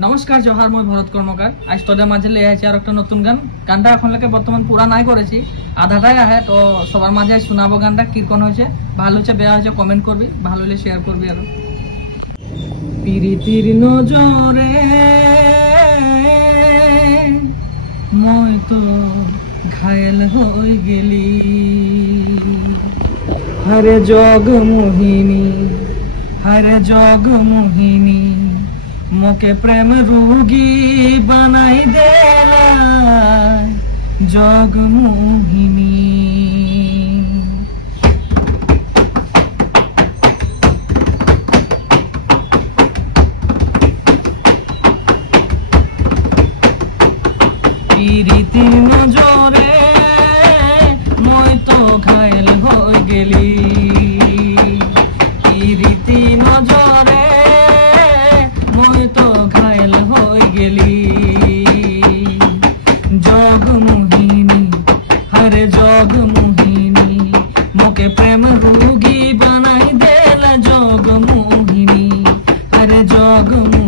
নমস্কার জোহার, মই ভরত কর্মকার। আজ তোদের মাঝে লিয়ে আছি আর একটা নতুন গান। গানটা এখন লেগে বর্তমান পুরা নাই করেছি, আধাটাই আহে। তো সবার মাঝে শোনাবো গানটা কিরকম হয়েছে, ভালো হয়েছে বেয়া হয়েছে কমেন্ট করবি, ভালো হলে শেয়ার করবি। আর পিরিতির নজরে মই তো ঘায়েল হয়ে গেলি, হরে জগ মোহিনী, হরে জগ মোহিনী, মোকে প্রেম রোগী বানাই দেলা জগ মোহিনী। পিরিতি নজরে মই তো ঘায়েল হয়ে গেলি, পিরিতি নজরে মই তো ঘায়েল হয়ে গেলি, জগ মোহিনী, হরে জগ মোহিনী, মোকে প্রেম রোগী বানাই দেলা জগ মোহিনী, হরে জগ মোহিনী।